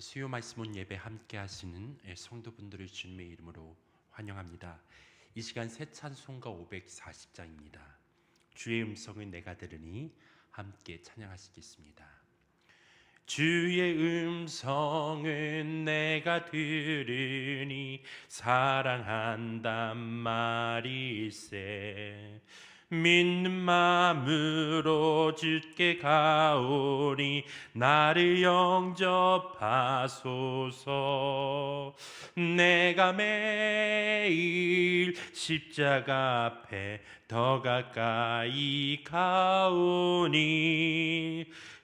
수요 말씀은 예배 함께 하시는 성도분들을 주님의 이름으로 환영합니다. 이 시간 새 찬송가 540장입니다. 주의 음성은 내가 들으니 함께 찬양하시겠습니다. 주의 음성은 내가 들으니 사랑한단 말일세. 믿는 마음으로 주께 가오니 나를 영접하소서. 내가 매일 십자가 앞에 더 가까이 가오니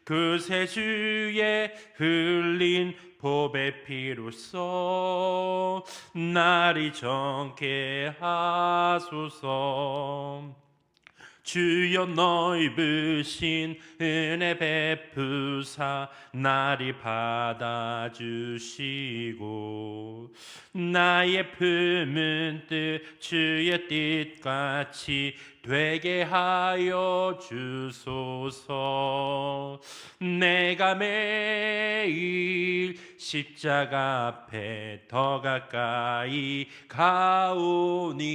그새 주의 흘린 보배 피로써 나를 정케 하소서. 주여 넓으신 은혜 베푸사 나를 받아주시고 나의 품은 뜻 주의 뜻같이 되게 하여 주소서. 내가 매일 십자가 앞에 더 가까이 가오니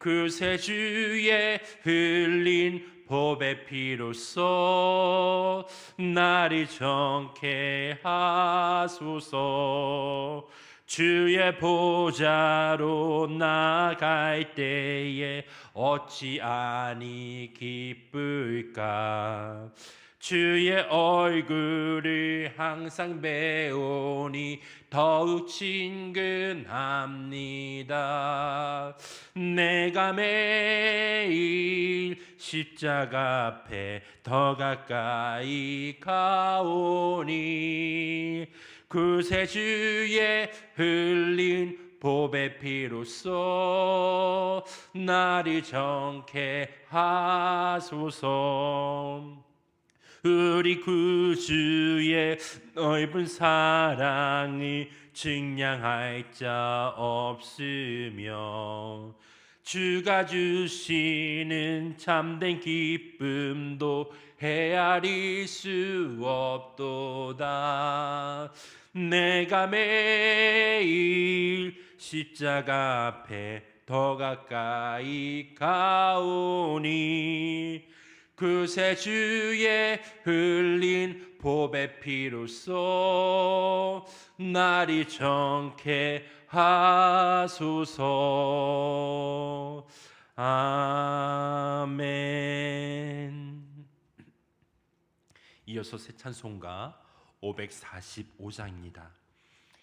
그새 주의 흘린 보배 피로써 나를 정케 하소서. 주의 보좌로 나갈 때에 어찌 아니 기쁠까. 주의 얼굴을 항상 배우니 더욱 친근합니다. 내가 매일 십자가 앞에 더 가까이 가오니 그새 주의 흘린 보배 피로써 나를 정케 하소서. 우리 구주의 넓은 사랑을 증량할 자 없으며 주가 주시는 참된 기쁨도 헤아릴 수 없도다. 내가 매일 십자가 앞에 더 가까이 가오니 그새 주의 흘린 보배 피로써 나를 정케 하소서. 아멘. 이어서 새 찬송가 545장입니다.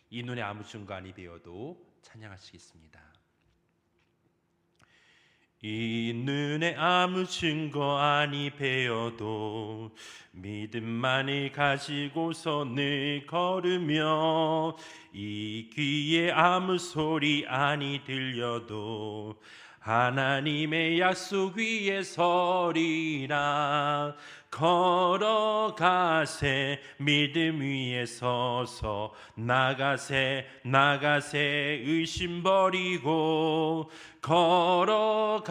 이 눈에 아무 증거 아니 배어도 찬양하시겠습니다. 이 눈에 아무 증거 아니 배어도 믿음만을 가지고서 늘 걸으며 이 귀에 아무 소리 아니 들려도 하나님의 약속 위에 서리라. 걸어가세 믿음 위에 서서 나가세 의심 버리고 걸어가세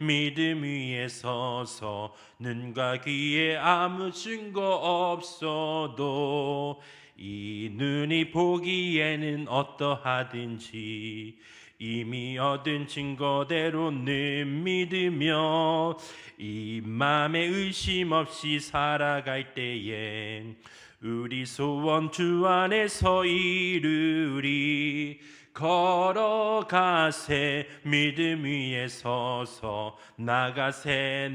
믿음 위에 서서 눈과 귀에 아무 증거 없어도 이 눈이 보기에는 어떠하든지 이미 얻은 증거대로 늘 믿으며 이 맘에 의심 없이 살아갈 때에 우리 소원 주 안에서 이루리. 걸어가세 믿음 위에 서서 나가세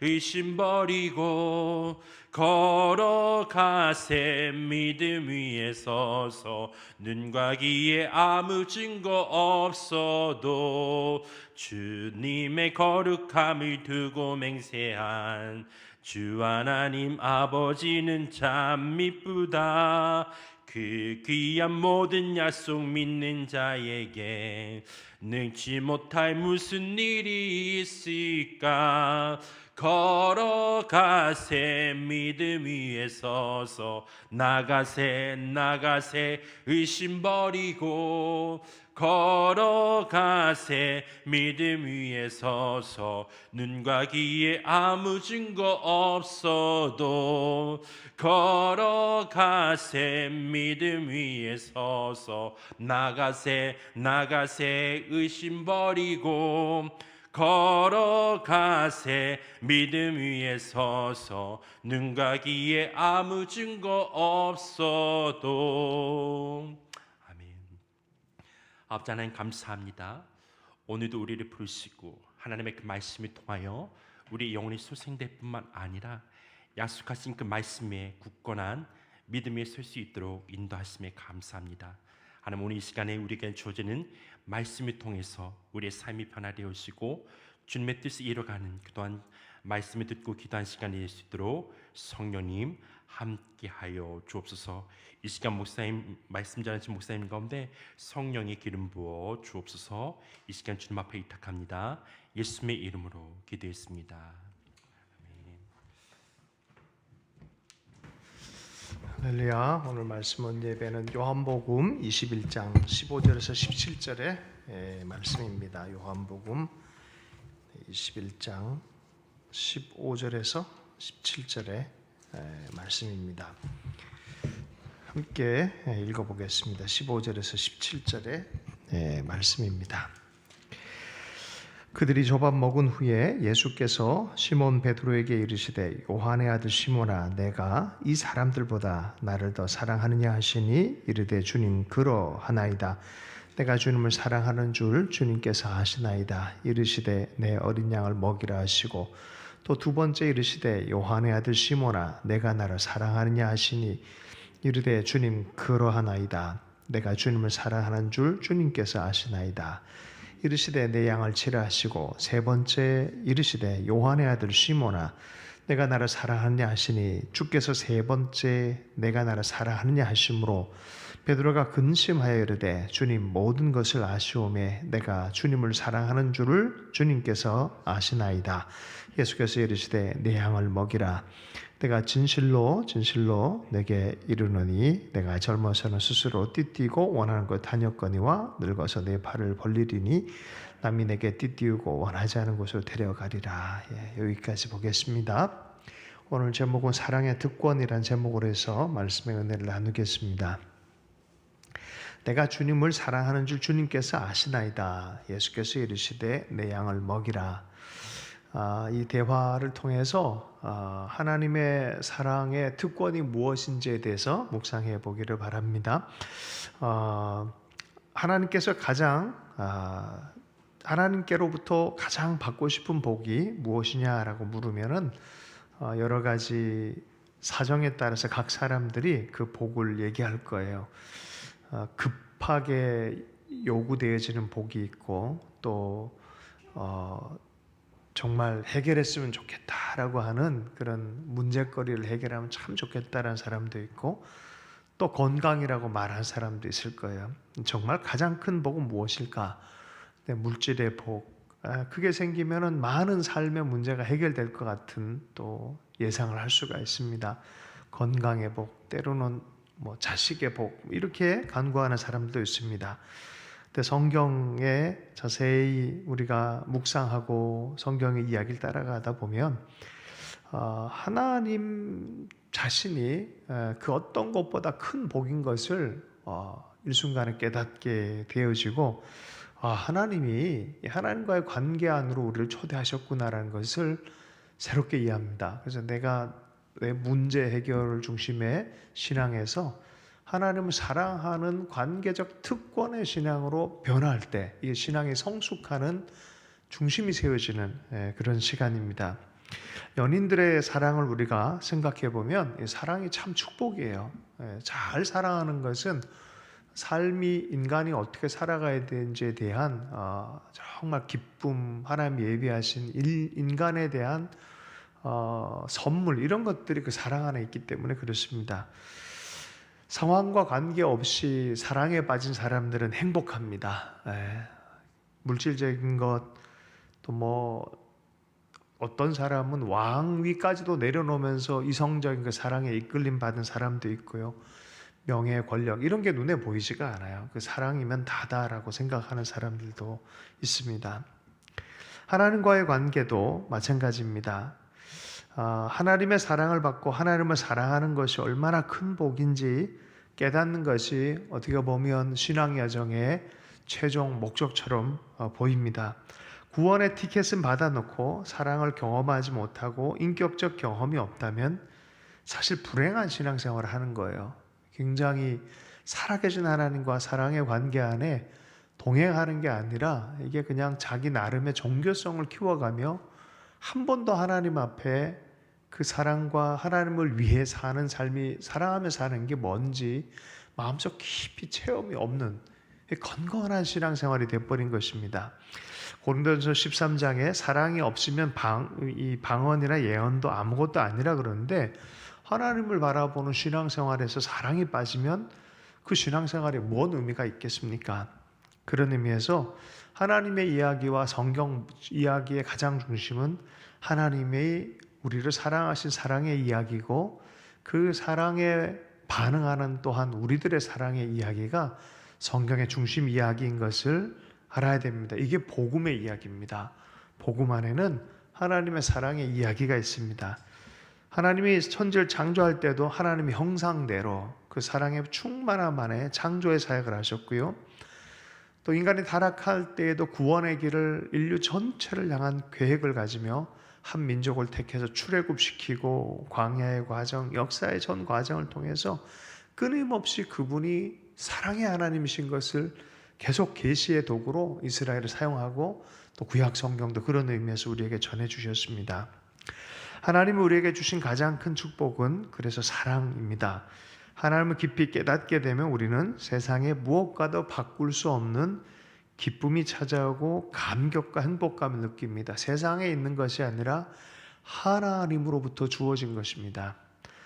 의심 버리고 걸어가세 믿음 위에 서서 눈과 귀에 아무 증거 없어도 주님의 거룩함을 두고 맹세한 주 하나님 아버지는 참 미쁘다. 그 귀한 모든 약속 믿는 자에게 능치 못할 무슨 일이 있을까. 걸어가세 믿음 위에 서서 나가세 의심 버리고 걸어가세 믿음 위에 서서 눈과 귀에 아무 증거 없어도 걸어가세 믿음 위에 서서 나가세 의심 버리고 걸어가세 믿음 위에 서서 눈과 귀에 아무 증거 없어도. 아멘. 아버지 하나님 감사합니다. 오늘도 우리를 부르시고 하나님의 그 말씀을 통하여 우리 영혼이 소생될 뿐만 아니라 약속하신 그 말씀에 굳건한 믿음에 설 수 있도록 인도하심에 감사합니다. 하나님, 오늘 이 시간에 우리에게 주어지는 말씀을 통해서 우리의 삶이 변화되어지고 주님의 뜻을 이뤄가는 그동안 말씀을 듣고 기도한 시간이 될 수 있도록 성령님 함께하여 주옵소서. 이 시간 목사님 말씀 전하신 목사님 가운데 성령의 기름 부어 주옵소서. 이 시간 주님 앞에 의탁합니다. 예수님의 이름으로 기도했습니다. 할렐루야. 오늘 말씀 예배는 요한복음 21장 15절에서 17절의 말씀입니다. 요한복음 21장 15절에서 17절의 말씀입니다. 함께 읽어보겠습니다. 15절에서 17절의 말씀입니다. 그들이 조밥 먹은 후에 예수께서 시몬 베드로에게 이르시되 요한의 아들 시몬아, 내가 이 사람들보다 나를 더 사랑하느냐 하시니 이르되 주님 그러하나이다. 내가 주님을 사랑하는 줄 주님께서 아시나이다. 이르시되 내 어린 양을 먹이라 하시고 또 두 번째 이르시되 요한의 아들 시몬아, 내가 나를 사랑하느냐 하시니 이르되 주님 그러하나이다. 내가 주님을 사랑하는 줄 주님께서 아시나이다. 이르시되 내 양을 치라 하시고 세 번째 이르시되 요한의 아들 시몬아, 내가 나를 사랑하느냐 하시니 주께서 세 번째 내가 나를 사랑하느냐 하심으로 베드로가 근심하여 이르되 주님 모든 것을 아시오매 내가 주님을 사랑하는 줄을 주님께서 아시나이다. 예수께서 이르시되 내 양을 먹이라. 내가 진실로 내게 이르노니 내가 젊어서는 스스로 띠띠고 원하는 것 다녔거니와 늙어서 내 발을 벌리리니 남이 내게 띠띠우고 원하지 않은 곳으로 데려가리라. 여기까지 보겠습니다. 오늘 제목은 사랑의 특권이란 제목으로 해서 말씀의 은혜를 나누겠습니다. 내가 주님을 사랑하는 줄 주님께서 아시나이다. 예수께서 이르시되 내 양을 먹이라. 이 대화를 통해서 하나님의 사랑의 특권이 무엇인지에 대해서 묵상해 보기를 바랍니다. 하나님께서 하나님께로부터 가장 받고 싶은 복이 무엇이냐라고 물으면은 여러 가지 사정에 따라서 각 사람들이 그 복을 얘기할 거예요. 급하게 요구되어지는 복이 있고 또 정말 해결했으면 좋겠다라고 하는 그런 문제거리를 해결하면 참 좋겠다라는 사람도 있고 또 건강이라고 말하는 사람도 있을 거예요. 정말 가장 큰 복은 무엇일까? 물질의 복, 그게 생기면은 많은 삶의 문제가 해결될 것 같은 또 예상을 할 수가 있습니다. 건강의 복, 때로는 자식의 복, 이렇게 간구하는 사람도 있습니다. 성경에 자세히 우리가 묵상하고 성경의 이야기를 따라가다 보면 하나님 자신이 그 어떤 것보다 큰 복인 것을 일순간에 깨닫게 되어지고 하나님이 하나님과의 관계 안으로 우리를 초대하셨구나라는 것을 새롭게 이해합니다. 그래서 내가 내 문제 해결 중심의 신앙에서 하나님을 사랑하는 관계적 특권의 신앙으로 변화할 때 이 신앙이 성숙하는 중심이 세워지는 그런 시간입니다. 연인들의 사랑을 우리가 생각해 보면 사랑이 참 축복이에요. 잘 사랑하는 것은 삶이 인간이 어떻게 살아가야 되는지에 대한 정말 기쁨, 하나님이 예비하신 인간에 대한 선물, 이런 것들이 그 사랑 안에 있기 때문에 그렇습니다. 상황과 관계없이 사랑에 빠진 사람들은 행복합니다. 물질적인 것, 또 어떤 사람은 왕위까지도 내려놓으면서 이성적인 그 사랑에 이끌림 받은 사람도 있고요. 명예, 권력 이런 게 눈에 보이지가 않아요. 그 사랑이면 다다라고 생각하는 사람들도 있습니다. 하나님과의 관계도 마찬가지입니다. 하나님의 사랑을 받고 하나님을 사랑하는 것이 얼마나 큰 복인지 깨닫는 것이 어떻게 보면 신앙 여정의 최종 목적처럼 보입니다. 구원의 티켓은 받아놓고 사랑을 경험하지 못하고 인격적 경험이 없다면 사실 불행한 신앙생활을 하는 거예요. 굉장히 살아계신 하나님과 사랑의 관계 안에 동행하는 게 아니라 이게 그냥 자기 나름의 종교성을 키워가며 한 번도 하나님 앞에 그 사랑과 하나님을 위해 사는 삶이, 사랑하며 사는 게 뭔지 마음속 깊이 체험이 없는 건건한 신앙생활이 되어버린 것입니다. 고린도전서 13장에 사랑이 없으면 이 방언이나 예언도 아무것도 아니라 그러는데, 하나님을 바라보는 신앙생활에서 사랑이 빠지면 그 신앙생활에 뭔 의미가 있겠습니까? 그런 의미에서 하나님의 이야기와 성경 이야기의 가장 중심은 하나님의 우리를 사랑하신 사랑의 이야기고, 그 사랑에 반응하는 또한 우리들의 사랑의 이야기가 성경의 중심 이야기인 것을 알아야 됩니다. 이게 복음의 이야기입니다. 복음 안에는 하나님의 사랑의 이야기가 있습니다. 하나님이 천지를 창조할 때도 하나님의 형상대로 그 사랑의 충만함 안에 창조의 사역을 하셨고요. 또 인간이 타락할 때에도 구원의 길을 인류 전체를 향한 계획을 가지며 한 민족을 택해서 출애굽시키고 광야의 과정, 역사의 전 과정을 통해서 끊임없이 그분이 사랑의 하나님이신 것을 계속 계시의 도구로 이스라엘을 사용하고 또 구약 성경도 그런 의미에서 우리에게 전해주셨습니다. 하나님이 우리에게 주신 가장 큰 축복은 그래서 사랑입니다. 하나님을 깊이 깨닫게 되면 우리는 세상의 무엇과도 바꿀 수 없는 기쁨이 찾아오고 감격과 행복감을 느낍니다. 세상에 있는 것이 아니라 하나님으로부터 주어진 것입니다.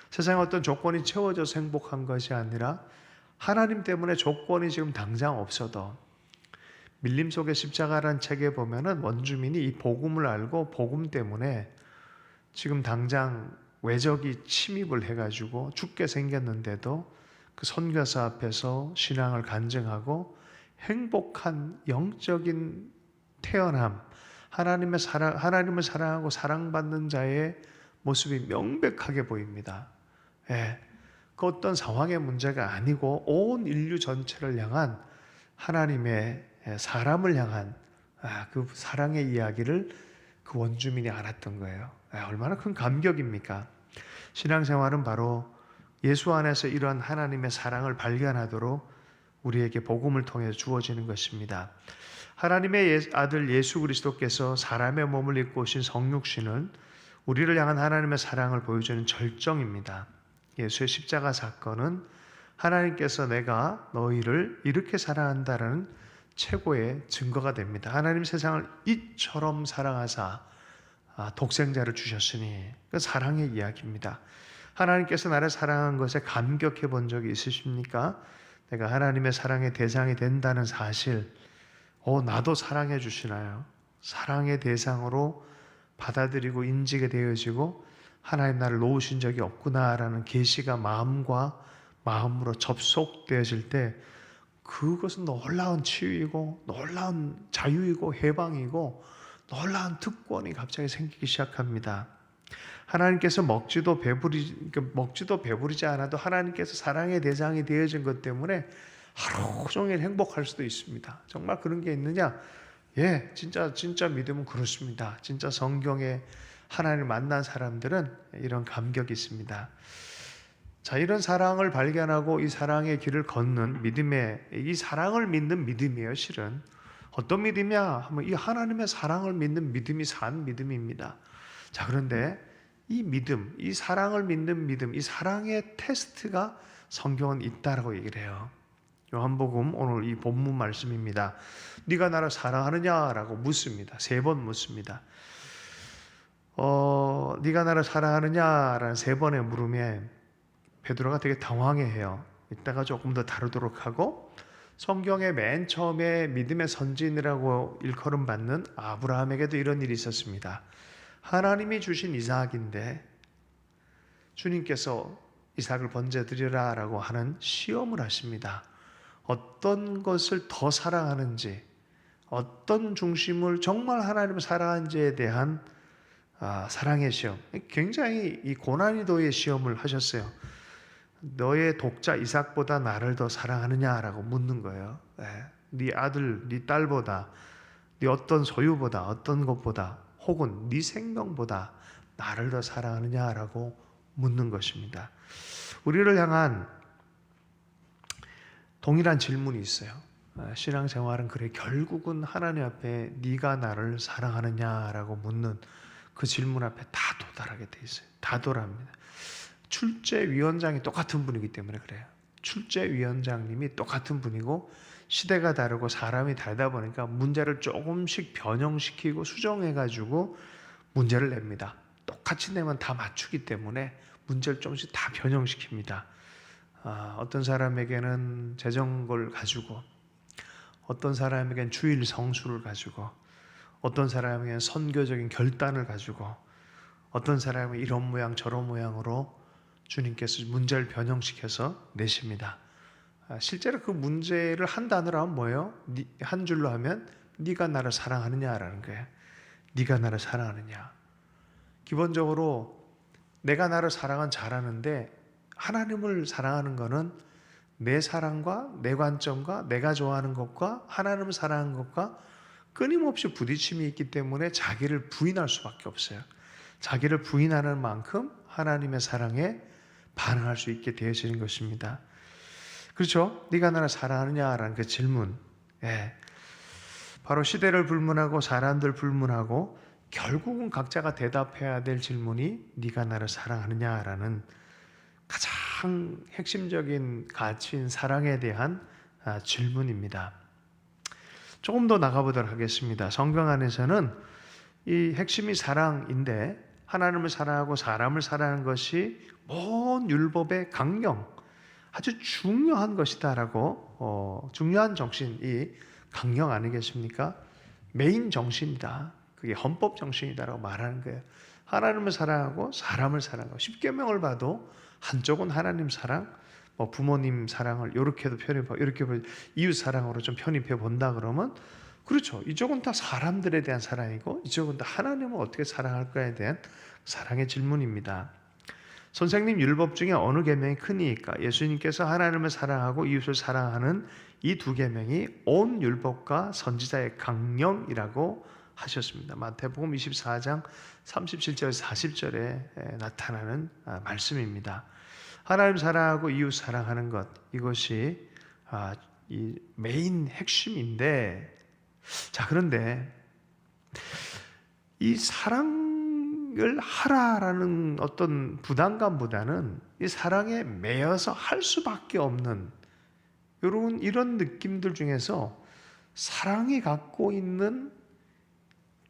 세상의 어떤 조건이 채워져서 행복한 것이 아니라 하나님 때문에 조건이 지금 당장 없어도, 밀림 속의 십자가라는 책에 보면은 원주민이 이 복음을 알고 복음 때문에 지금 당장 외적이 침입을 해가지고 죽게 생겼는데도 그 선교사 앞에서 신앙을 간증하고 행복한 영적인 태어남, 하나님을 사랑하고 사랑받는 자의 모습이 명백하게 보입니다. 그 어떤 상황의 문제가 아니고 온 인류 전체를 향한 하나님의, 사람을 향한 그 사랑의 이야기를 그 원주민이 알았던 거예요. 얼마나 큰 감격입니까? 신앙생활은 바로 예수 안에서 이러한 하나님의 사랑을 발견하도록 우리에게 복음을 통해 주어지는 것입니다. 하나님의 아들 예수 그리스도께서 사람의 몸을 입고 오신 성육신은 우리를 향한 하나님의 사랑을 보여주는 절정입니다. 예수의 십자가 사건은 하나님께서 내가 너희를 이렇게 사랑한다는 최고의 증거가 됩니다. 하나님 세상을 이처럼 사랑하사 독생자를 주셨으니, 그 사랑의 이야기입니다. 하나님께서 나를 사랑한 것에 감격해 본 적이 있으십니까? 내가 하나님의 사랑의 대상이 된다는 사실, 나도 사랑해 주시나요? 사랑의 대상으로 받아들이고 인지게 되어지고 하나님 나를 놓으신 적이 없구나라는 계시가 마음과 마음으로 접속되어질 때 그것은 놀라운 치유이고 놀라운 자유이고 해방이고 놀라운 특권이 갑자기 생기기 시작합니다. 하나님께서 먹지도 배부르지 않아도 하나님께서 사랑의 대상이 되어진 것 때문에 하루 종일 행복할 수도 있습니다. 정말 그런 게 있느냐? 진짜 믿음은 그렇습니다. 진짜 성경에 하나님을 만난 사람들은 이런 감격이 있습니다. 자, 이런 사랑을 발견하고 이 사랑의 길을 걷는 이 사랑을 믿는 믿음이에요. 실은 어떤 믿음이야 하면 이 하나님의 사랑을 믿는 믿음이 산 믿음입니다. 자, 그런데 이 믿음, 이 사랑을 믿는 믿음, 이 사랑의 테스트가 성경은 있다라고 얘기를 해요. 요한복음 오늘 이 본문 말씀입니다. 네가 나를 사랑하느냐라고 묻습니다. 3번 묻습니다. 네가 나를 사랑하느냐라는 3번의 물음에 베드로가 되게 당황해해요. 이따가 조금 더 다루도록 하고, 성경의 맨 처음에 믿음의 선진이라고 일컬음 받는 아브라함에게도 이런 일이 있었습니다. 하나님이 주신 이삭인데 주님께서 이삭을 번제드리라라고 하는 시험을 하십니다. 어떤 것을 더 사랑하는지, 어떤 중심을 정말 하나님을 사랑하는지에 대한 사랑의 시험, 굉장히 이 고난이도의 시험을 하셨어요. 너의 독자 이삭보다 나를 더 사랑하느냐라고 묻는 거예요. 네 아들, 네 딸보다, 네 어떤 소유보다, 어떤 것보다, 혹은 네 생명보다 나를 더 사랑하느냐라고 묻는 것입니다. 우리를 향한 동일한 질문이 있어요. 신앙생활은 그래, 결국은 하나님 앞에 네가 나를 사랑하느냐라고 묻는 그 질문 앞에 다 도달하게 돼 있어요. 다 도달합니다. 출제위원장이 똑같은 분이기 때문에 그래요. 출제위원장님이 똑같은 분이고 시대가 다르고 사람이 다르다 보니까 문제를 조금씩 변형시키고 수정해가지고 문제를 냅니다. 똑같이 내면 다 맞추기 때문에 문제를 조금씩 다 변형시킵니다. 어떤 사람에게는 재정걸 가지고, 어떤 사람에게는 주일 성수를 가지고, 어떤 사람에게는 선교적인 결단을 가지고, 어떤 사람은 이런 모양 저런 모양으로 주님께서 문제를 변형시켜서 내십니다. 실제로 그 문제를 한 단어로 하면 뭐예요? 한 줄로 하면 네가 나를 사랑하느냐라는 거예요. 네가 나를 사랑하느냐. 기본적으로 내가 나를 사랑은 잘하는데 하나님을 사랑하는 것은 내 사랑과 내 관점과 내가 좋아하는 것과 하나님을 사랑하는 것과 끊임없이 부딪힘이 있기 때문에 자기를 부인할 수밖에 없어요. 자기를 부인하는 만큼 하나님의 사랑에 반응할 수 있게 되어지는 것입니다. 그렇죠? 네가 나를 사랑하느냐라는 그 질문, 바로 시대를 불문하고 사람들 불문하고 결국은 각자가 대답해야 될 질문이 네가 나를 사랑하느냐라는 가장 핵심적인 가치인 사랑에 대한 질문입니다. 조금 더 나가보도록 하겠습니다. 성경 안에서는 이 핵심이 사랑인데 하나님을 사랑하고 사람을 사랑하는 것이 모든 율법의 강령, 아주 중요한 것이다라고 중요한 정신이 강령 아니겠습니까? 메인 정신이다. 그게 헌법 정신이다라고 말하는 거예요. 하나님을 사랑하고 사람을 사랑하고, 십계명을 봐도 한쪽은 하나님 사랑, 부모님 사랑을 이렇게도 편입하고 이렇게 이웃 사랑으로 좀 편입해 본다 그러면 그렇죠. 이쪽은 다 사람들에 대한 사랑이고 이쪽은 다 하나님을 어떻게 사랑할까에 대한 사랑의 질문입니다. 선생님, 율법 중에 어느 계명이 크니까? 예수님께서 하나님을 사랑하고 이웃을 사랑하는 이 두 계명이 온 율법과 선지자의 강령이라고 하셨습니다. 마태복음 24장 37절에서 40절에 나타나는 말씀입니다. 하나님 사랑하고 이웃 사랑하는 것, 이것이 이 메인 핵심인데, 자, 그런데 이 사랑을 하라라는 어떤 부담감보다는 이 사랑에 매여서 할 수밖에 없는 이런 느낌들 중에서 사랑이 갖고 있는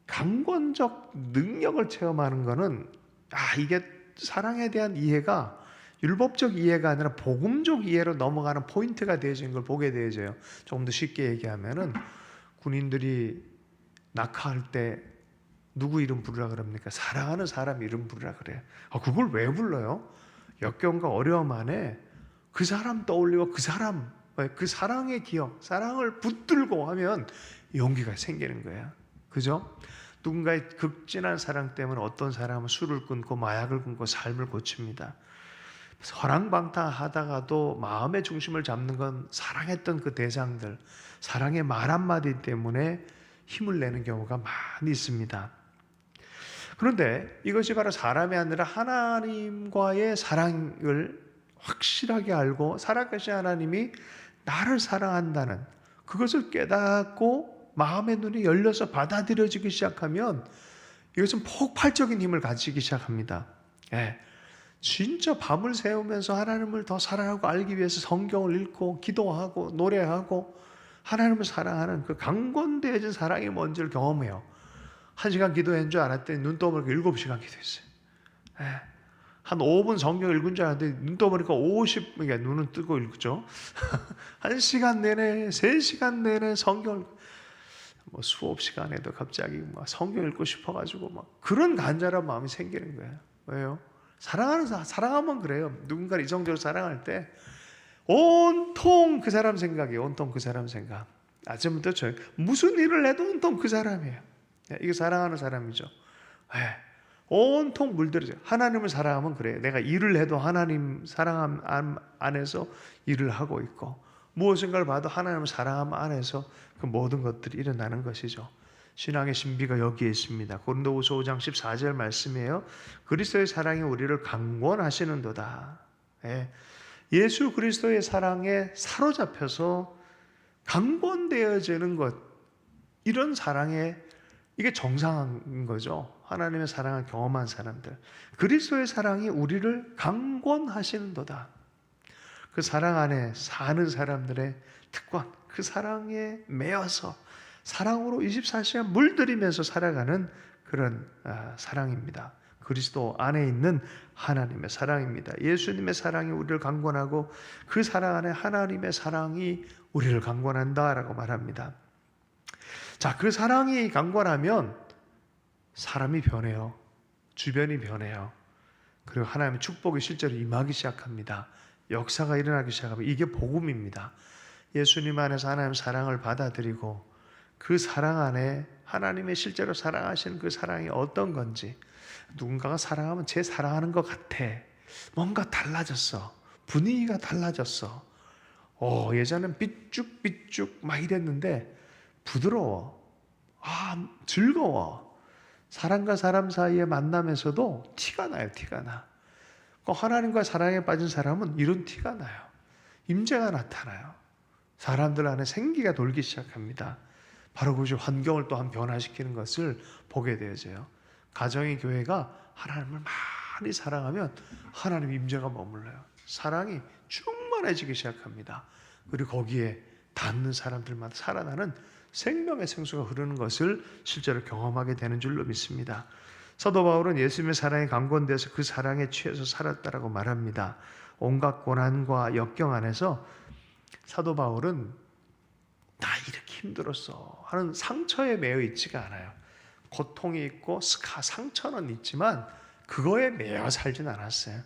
강권적 능력을 체험하는 것은 이게 사랑에 대한 이해가 율법적 이해가 아니라 복음적 이해로 넘어가는 포인트가 되어지는 걸 보게 되어져요. 조금 더 쉽게 얘기하면은 군인들이 낙하할 때 누구 이름 부르라 그럽니까? 사랑하는 사람 이름 부르라 그래요. 그걸 왜 불러요? 역경과 어려움 안에 그 사람 떠올리고 그 사람, 그 사랑의 기억, 사랑을 붙들고 하면 용기가 생기는 거예요. 그죠? 누군가의 극진한 사랑 때문에 어떤 사람은 술을 끊고 마약을 끊고 삶을 고칩니다. 허랑방탕하다가도 마음의 중심을 잡는 건 사랑했던 그 대상들, 사랑의 말 한마디 때문에 힘을 내는 경우가 많이 있습니다. 그런데 이것이 바로 사람이 아니라 하나님과의 사랑을 확실하게 알고 살아계신 하나님이 나를 사랑한다는 그것을 깨닫고 마음의 눈이 열려서 받아들여지기 시작하면 이것은 폭발적인 힘을 가지기 시작합니다. 진짜 밤을 새우면서 하나님을 더 사랑하고 알기 위해서 성경을 읽고 기도하고 노래하고 하나님을 사랑하는 그 강건되어진 사랑이 뭔지를 경험해요. 1시간 기도한 줄 알았더니 눈 떠보니까 7시간 기도했어요. 한 5분 성경 읽은 줄 알았는데 눈 떠보니까 그러니까 눈은 뜨고 읽죠. 1시간 내내 3시간 내내 성경을 수업 시간에도 갑자기 성경 읽고 싶어가지고 그런 간절한 마음이 생기는 거예요. 왜요? 사랑하면 그래요. 누군가를 이성적으로 사랑할 때 온통 그 사람 생각이에요. 온통 그 사람 생각. 아침부터 저희 무슨 일을 해도 온통 그 사람이에요. 이게 사랑하는 사람이죠. 온통 물들어져요. 하나님을 사랑하면 그래요. 내가 일을 해도 하나님 사랑함 안에서 일을 하고 있고, 무엇인가를 봐도 하나님을 사랑함 안에서 그 모든 것들이 일어나는 것이죠. 신앙의 신비가 여기에 있습니다. 고린도후서 5장 14절 말씀이에요. 그리스도의 사랑이 우리를 강권하시는도다. 예수 그리스도의 사랑에 사로잡혀서 강권되어지는 것, 이런 사랑에 이게 정상인 거죠. 하나님의 사랑을 경험한 사람들, 그리스도의 사랑이 우리를 강권하시는도다. 그 사랑 안에 사는 사람들의 특권, 그 사랑에 매여서 사랑으로 24시간 물들이면서 살아가는 그런 사랑입니다. 그리스도 안에 있는 하나님의 사랑입니다. 예수님의 사랑이 우리를 강권하고 그 사랑 안에 하나님의 사랑이 우리를 강권한다라고 말합니다. 자, 그 사랑이 강권하면 사람이 변해요. 주변이 변해요. 그리고 하나님의 축복이 실제로 임하기 시작합니다. 역사가 일어나기 시작하면 이게 복음입니다. 예수님 안에서 하나님의 사랑을 받아들이고 그 사랑 안에 하나님의 실제로 사랑하시는 그 사랑이 어떤 건지, 누군가가 사랑하면 쟤 사랑하는 것 같아. 뭔가 달라졌어. 분위기가 달라졌어. 예전엔 삐쭉삐쭉 막 이랬는데 부드러워. 즐거워. 사람과 사람 사이의 만남에서도 티가 나요. 티가 나. 하나님과 사랑에 빠진 사람은 이런 티가 나요. 임재가 나타나요. 사람들 안에 생기가 돌기 시작합니다. 바로 그것이 환경을 또한 변화시키는 것을 보게 되어져요. 가정의 교회가 하나님을 많이 사랑하면 하나님 임재가 머물러요. 사랑이 충만해지기 시작합니다. 그리고 거기에 닿는 사람들마다 살아나는 생명의 생수가 흐르는 것을 실제로 경험하게 되는 줄로 믿습니다. 사도 바울은 예수님의 사랑에 강권돼서 그 사랑에 취해서 살았다라고 말합니다. 온갖 고난과 역경 안에서 사도 바울은 나 이렇게 힘들었어 하는 상처에 매여 있지가 않아요. 고통이 있고 상처는 있지만 그거에 매여 살진 않았어요.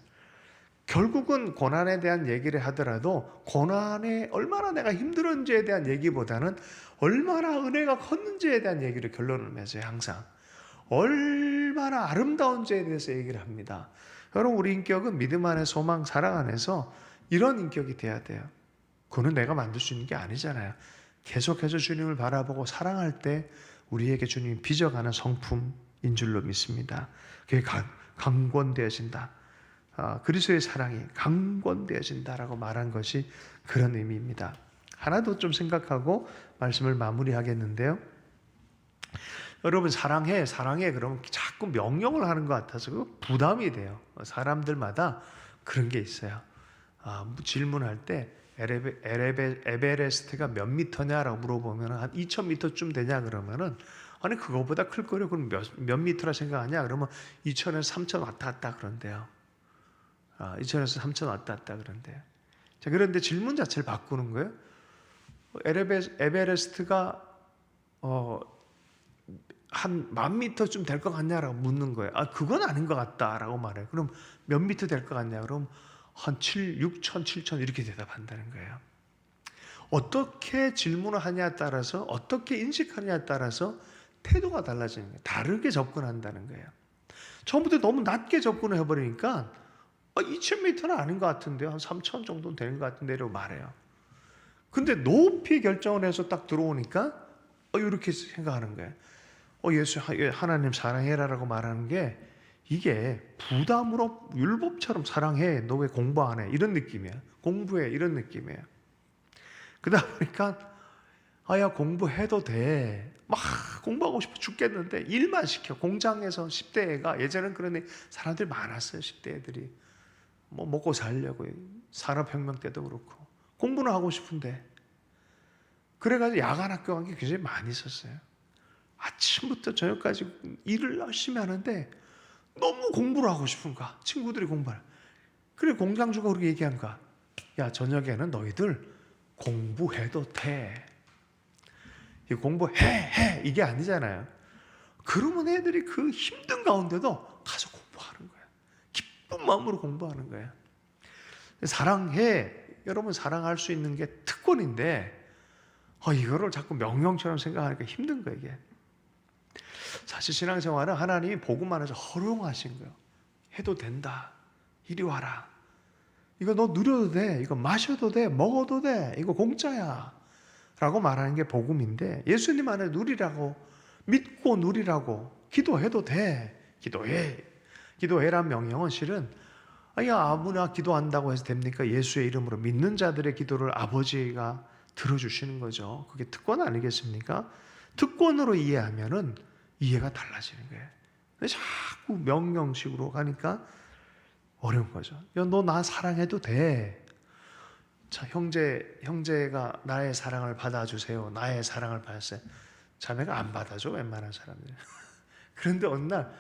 결국은 고난에 대한 얘기를 하더라도 고난에 얼마나 내가 힘들었는지에 대한 얘기보다는 얼마나 은혜가 컸는지에 대한 얘기를 결론을 맺어요. 항상 얼마나 아름다운지에 대해서 얘기를 합니다. 여러분, 우리 인격은 믿음 안에 소망, 사랑 안에서 이런 인격이 돼야 돼요. 그거는 내가 만들 수 있는 게 아니잖아요. 계속해서 주님을 바라보고 사랑할 때 우리에게 주님이 빚어가는 성품인 줄로 믿습니다. 그게 강권되어진다. 그리스도의 사랑이 강권되어진다라고 말한 것이 그런 의미입니다. 하나 더 좀 생각하고 말씀을 마무리하겠는데요. 여러분, 사랑해 그러면 자꾸 명령을 하는 것 같아서 그거 부담이 돼요. 사람들마다 그런 게 있어요. 질문할 때 에베레스트가 몇 미터냐라고 물어보면 한 2,000미터쯤 되냐 그러면은 아니 그거보다 클 거려. 그럼 몇 미터라 생각하냐 그러면 2,000에서 3,000 왔다 갔다 그런데요. 2,000에서 3,000 왔다 갔다 그런데요. 자, 그런데 질문 자체를 바꾸는 거예요. 에베레스트가 한 10,000미터쯤 될 것 같냐라고 묻는 거예요. 그건 아닌 것 같다라고 말해요. 그럼 몇 미터 될 것 같냐? 그럼 한 6,000, 7,000 이렇게 대답한다는 거예요. 어떻게 질문을 하냐에 따라서, 어떻게 인식하냐에 따라서 태도가 달라지는 거예요. 다르게 접근한다는 거예요. 처음부터 너무 낮게 접근을 해버리니까 2,000m는 아닌 것 같은데요. 한 3,000 정도는 되는 것 같은데라고 말해요. 근데 높이 결정을 해서 딱 들어오니까 이렇게 생각하는 거예요. 예수 하나님 사랑해라라고 말하는 게 이게 부담으로 율법처럼 사랑해. 너 왜 공부 안 해? 이런 느낌이야. 공부해. 이런 느낌이에요. 그러다 보니까 야 공부해도 돼. 막 공부하고 싶어 죽겠는데 일만 시켜. 공장에서 10대 애가, 예전엔 그런 사람들이 많았어요. 10대 애들이. 뭐 먹고 살려고. 산업혁명 때도 그렇고. 공부는 하고 싶은데. 그래가지고 야간 학교 간 게 굉장히 많이 있었어요. 아침부터 저녁까지 일을 열심히 하는데 너무 공부를 하고 싶은가. 친구들이 공부를. 그래 공장주가 그렇게 얘기한 거야. 야 저녁에는 너희들 공부해도 돼. 공부해 이게 아니잖아요. 그러면 애들이 그 힘든 가운데도 가서 공부하는 거야. 기쁜 마음으로 공부하는 거예요. 사랑해. 여러분 사랑할 수 있는 게 특권인데 이거를 자꾸 명령처럼 생각하니까 힘든 거예요 이게. 사실 신앙생활은 하나님이 복음 안에서 허용하신 거예요. 해도 된다. 이리 와라. 이거 너 누려도 돼. 이거 마셔도 돼. 먹어도 돼. 이거 공짜야. 라고 말하는 게 복음인데 예수님 안에 누리라고 믿고 누리라고 기도해도 돼. 기도해. 기도해란 명령은 실은 아무나 기도한다고 해서 됩니까? 예수의 이름으로 믿는 자들의 기도를 아버지가 들어주시는 거죠. 그게 특권 아니겠습니까? 특권으로 이해하면은 이해가 달라지는 거예요. 근데 자꾸 명령식으로 가니까 어려운 거죠. 너 나 사랑해도 돼. 자, 형제가 나의 사랑을 받아주세요. 나의 사랑을 받았어요. 자매가 안 받아줘, 웬만한 사람들이. 그런데 어느 날,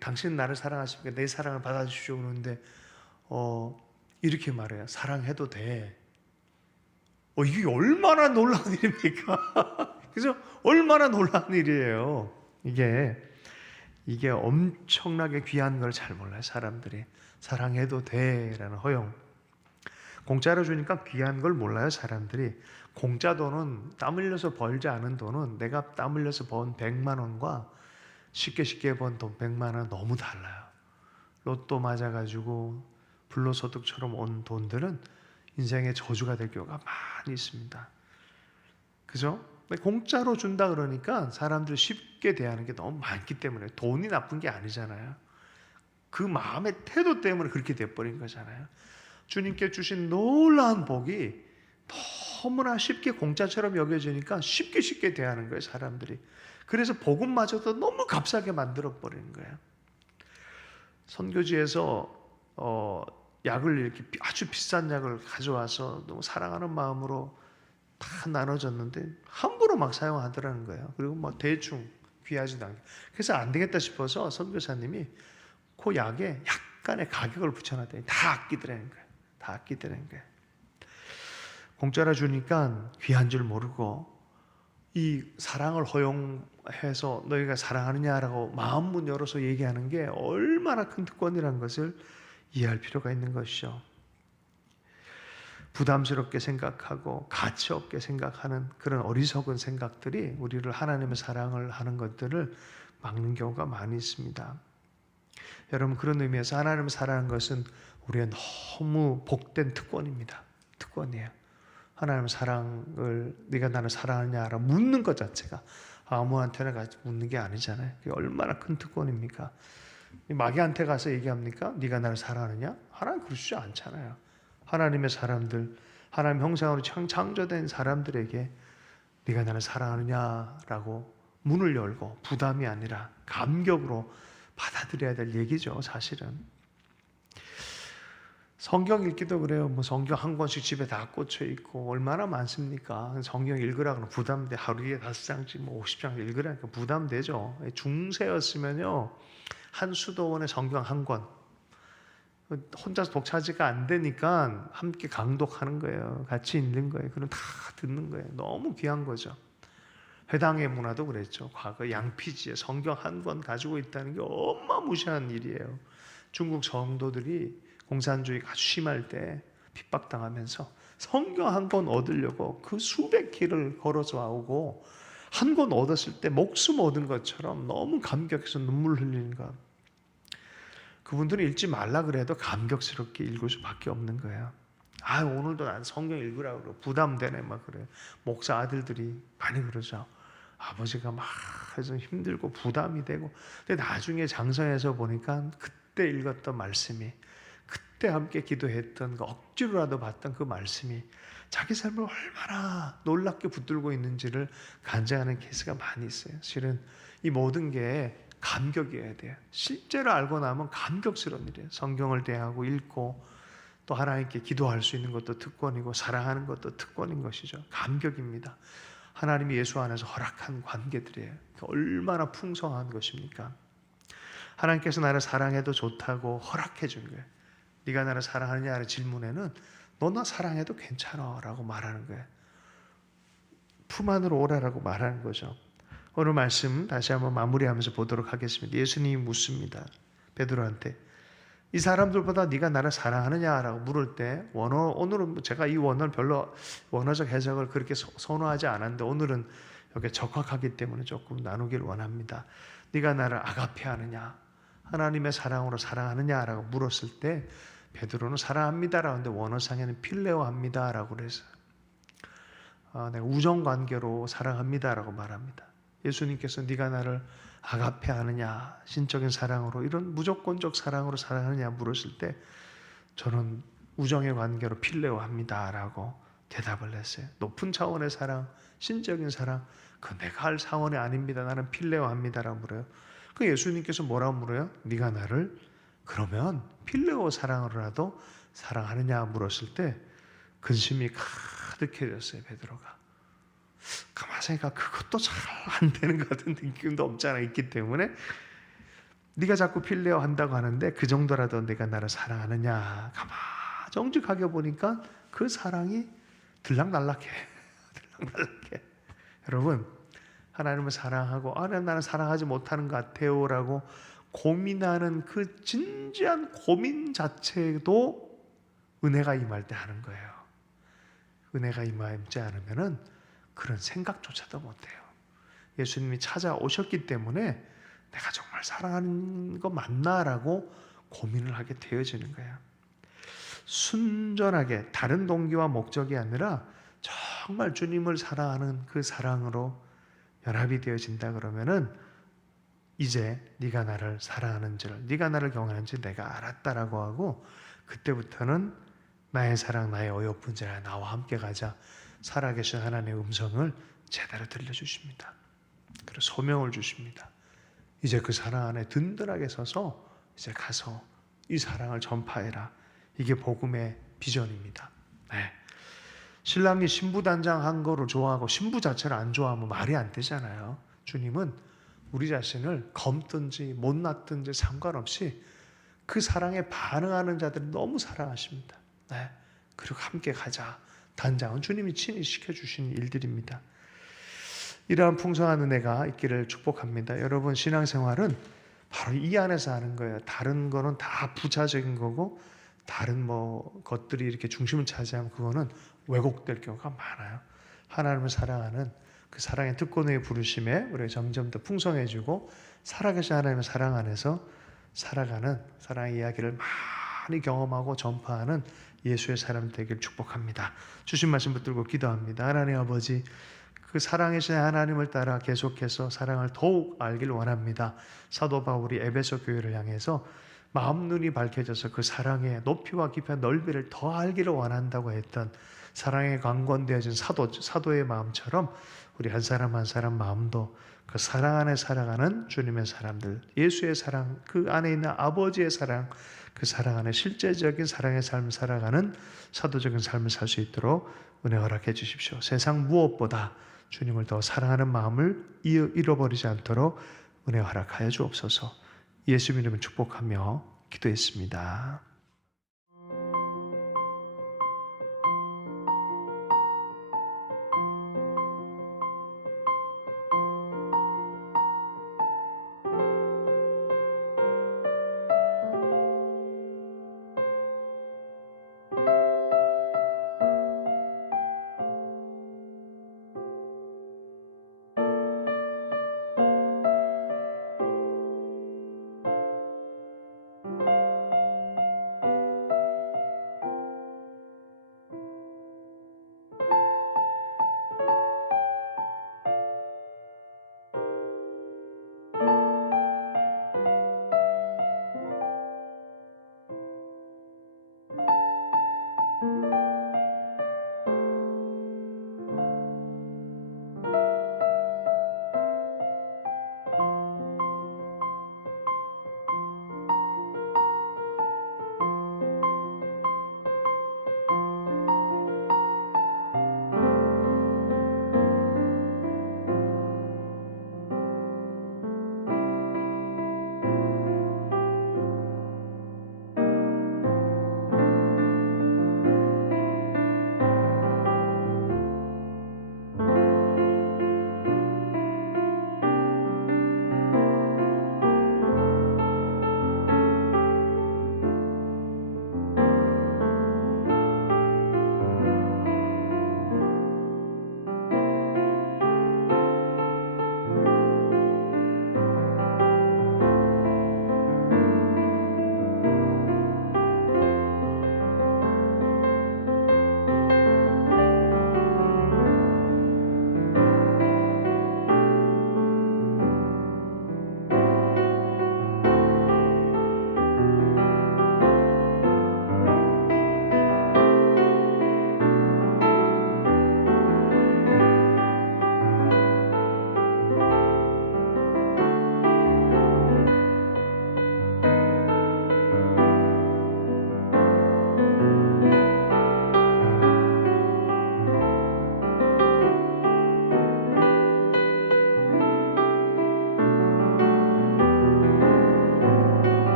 당신 나를 사랑하십니까? 내 사랑을 받아주십시오. 그러는데, 이렇게 말해요. 사랑해도 돼. 이게 얼마나 놀라운 일입니까? 그죠? 얼마나 놀라운 일이에요. 이게 엄청나게 귀한 걸 잘 몰라요, 사람들이. 사랑해도 돼라는 허용. 공짜로 주니까 귀한 걸 몰라요, 사람들이. 공짜 돈은 땀 흘려서 벌지 않은 돈은 내가 땀 흘려서 번 100만 원과 쉽게 번 돈 100만 원 너무 달라요. 로또 맞아가지고 불로소득처럼 온 돈들은 인생의 저주가 될 경우가 많이 있습니다. 그죠? 공짜로 준다 그러니까 사람들 쉽게 대하는 게 너무 많기 때문에 돈이 나쁜 게 아니잖아요. 그 마음의 태도 때문에 그렇게 돼버린 거잖아요. 주님께 주신 놀라운 복이 너무나 쉽게 공짜처럼 여겨지니까 쉽게 대하는 거예요, 사람들이. 그래서 복음마저도 너무 값싸게 만들어버리는 거예요. 선교지에서 약을 이렇게 아주 비싼 약을 가져와서 너무 사랑하는 마음으로 다 나눠줬는데 함부로 막 사용하더라는 거예요. 그리고 뭐 대충 귀하지도 않게. 그래서 안 되겠다 싶어서 선교사님이 그 약에 약간의 가격을 붙여놨더니 다 아끼더라는 거예요. 다 아끼더라는 거예요. 공짜로 주니까 귀한 줄 모르고 이 사랑을 허용해서 너희가 사랑하느냐라고 마음 문 열어서 얘기하는 게 얼마나 큰 특권이라는 것을 이해할 필요가 있는 것이죠. 부담스럽게 생각하고 가치 없게 생각하는 그런 어리석은 생각들이 우리를 하나님의 사랑을 하는 것들을 막는 경우가 많이 있습니다. 여러분, 그런 의미에서 하나님을 사랑하는 것은 우리의 너무 복된 특권입니다. 특권이에요. 하나님의 사랑을 네가 나를 사랑하느냐라고 묻는 것 자체가 아무한테나 가서 묻는 게 아니잖아요. 그게 얼마나 큰 특권입니까? 마귀한테 가서 얘기합니까? 네가 나를 사랑하느냐? 하나님 그러시지 않잖아요. 하나님의 사람들, 하나님 형상으로 창조된 사람들에게 네가 나를 사랑하느냐라고 문을 열고 부담이 아니라 감격으로 받아들여야 될 얘기죠, 사실은. 성경 읽기도 그래요. 뭐 성경 한 권씩 집에 다 꽂혀 있고 얼마나 많습니까? 성경 읽으라 그러면 부담돼. 하루에 5장씩 뭐 50장 읽으라니까 부담되죠. 중세였으면요 한 수도원에 성경 한 권, 혼자서 독차지가 안 되니까 함께 강독하는 거예요. 같이 읽는 거예요. 그럼 다 듣는 거예요. 너무 귀한 거죠. 회당의 문화도 그랬죠. 과거 양피지에 성경 한 권 가지고 있다는 게 어마무시한 일이에요. 중국 성도들이 공산주의가 아주 심할 때 핍박당하면서 성경 한 권 얻으려고 그 수백 길을 걸어서 오고 한 권 얻었을 때 목숨 얻은 것처럼 너무 감격해서 눈물 흘리는 것. 그분들은 읽지 말라 그래도 감격스럽게 읽을 수밖에 없는 거예요. 오늘도 난 성경 읽으라고 그러고 부담되네 막 그래요. 목사 아들들이 많이 그러죠. 아버지가 막 해서 힘들고 부담이 되고. 근데 나중에 장성해서 보니까 그때 읽었던 말씀이, 그때 함께 기도했던 그 억지로라도 봤던 그 말씀이 자기 삶을 얼마나 놀랍게 붙들고 있는지를 간증하는 케이스가 많이 있어요. 실은 이 모든 게 감격이어야 돼요. 실제로 알고 나면 감격스러운 일이에요. 성경을 대하고 읽고 또 하나님께 기도할 수 있는 것도 특권이고 사랑하는 것도 특권인 것이죠. 감격입니다. 하나님이 예수 안에서 허락한 관계들이에요. 얼마나 풍성한 것입니까? 하나님께서 나를 사랑해도 좋다고 허락해 준 거예요. 네가 나를 사랑하느냐는 질문에는 너 나 사랑해도 괜찮아 라고 말하는 거예요. 품 안으로 오라라고 말하는 거죠. 오늘 말씀 다시 한번 마무리하면서 보도록 하겠습니다. 예수님이 묻습니다. 베드로한테 이 사람들보다 네가 나를 사랑하느냐라고 물을 때 오늘은 제가 이 원어를 별로 원어적 해석을 그렇게 선호하지 않았는데 오늘은 여기 적확하기 때문에 조금 나누길 원합니다. 네가 나를 아가페하느냐, 하나님의 사랑으로 사랑하느냐라고 물었을 때 베드로는 사랑합니다라고 하는데 원어상에는 필레오합니다라고 그랬어요. 내가 우정 관계로 사랑합니다라고 말합니다. 예수님께서 네가 나를 아가페하느냐, 신적인 사랑으로, 이런 무조건적 사랑으로 사랑하느냐 물었을 때 저는 우정의 관계로 필레오합니다라고 대답을 했어요. 높은 차원의 사랑, 신적인 사랑, 그 내가 할 사원이 아닙니다. 나는 필레오합니다라고 물어요. 그 예수님께서 뭐라고 물어요? 네가 나를 그러면 필레오 사랑으로라도 사랑하느냐 물었을 때 근심이 가득해졌어요, 베드로가. 가만히 생각하니까 그것도 잘 안 되는 것 같은 느낌도 없지 않아 있기 때문에 네가 자꾸 필레오 한다고 하는데 그 정도라도 내가 나를 사랑하느냐, 가만히 정직하게 보니까 그 사랑이 들락날락해. 들락날락해. 여러분, 하나님을 사랑하고 나는 사랑하지 못하는 것 같아요 라고 고민하는 그 진지한 고민 자체도 은혜가 임할 때 하는 거예요. 은혜가 임하지 않으면 그런 생각조차도 못해요. 예수님이 찾아오셨기 때문에 내가 정말 사랑하는 거 맞나라고 고민을 하게 되어지는 거예요. 순전하게 다른 동기와 목적이 아니라 정말 주님을 사랑하는 그 사랑으로 연합이 되어진다 그러면은 이제 네가 나를 사랑하는 줄, 네가 나를 경외하는 줄 내가 알았다라고 하고 그때부터는 나의 사랑, 나의 어여쁜자야, 나와 함께 가자. 살아계신 하나님의 음성을 제대로 들려주십니다. 그리고 소명을 주십니다. 이제 그 사랑 안에 든든하게 서서 이제 가서 이 사랑을 전파해라. 이게 복음의 비전입니다. 네. 신랑이 신부 단장한 거를 좋아하고 신부 자체를 안 좋아하면 말이 안 되잖아요. 주님은 우리 자신을 검든지 못났든지 상관없이 그 사랑에 반응하는 자들을 너무 사랑하십니다. 네. 그리고 함께 가자. 단장은 주님이 친히 시켜주신 일들입니다. 이러한 풍성한 은혜가 있기를 축복합니다. 여러분, 신앙생활은 바로 이 안에서 하는 거예요. 다른 거는 다 부차적인 거고 다른 것들이 이렇게 중심을 차지하면 그거는 왜곡될 경우가 많아요. 하나님을 사랑하는 그 사랑의 특권의 부르심에 우리가 점점 더 풍성해지고 살아계신 하나님의 사랑 안에서 살아가는 사랑의 이야기를 많이 경험하고 전파하는 예수의 사람 되기를 축복합니다. 주신 말씀 붙들고 기도합니다. 하나님 아버지, 그 사랑이신 하나님을 따라 계속해서 사랑을 더욱 알길 원합니다. 사도 바울이 에베소 교회를 향해서 마음 눈이 밝혀져서 그 사랑의 높이와 깊이와 넓이를 더 알기를 원한다고 했던 사랑에 강권되어진 사도의 마음처럼 우리 한 사람 한 사람 마음도 그 사랑 안에 살아가는 주님의 사람들, 예수의 사랑, 그 안에 있는 아버지의 사랑, 그 사랑 안에 실제적인 사랑의 삶을 살아가는 사도적인 삶을 살 수 있도록 은혜 허락해 주십시오. 세상 무엇보다 주님을 더 사랑하는 마음을 잃어버리지 않도록 은혜 허락하여 주옵소서. 예수 이름을 축복하며 기도했습니다.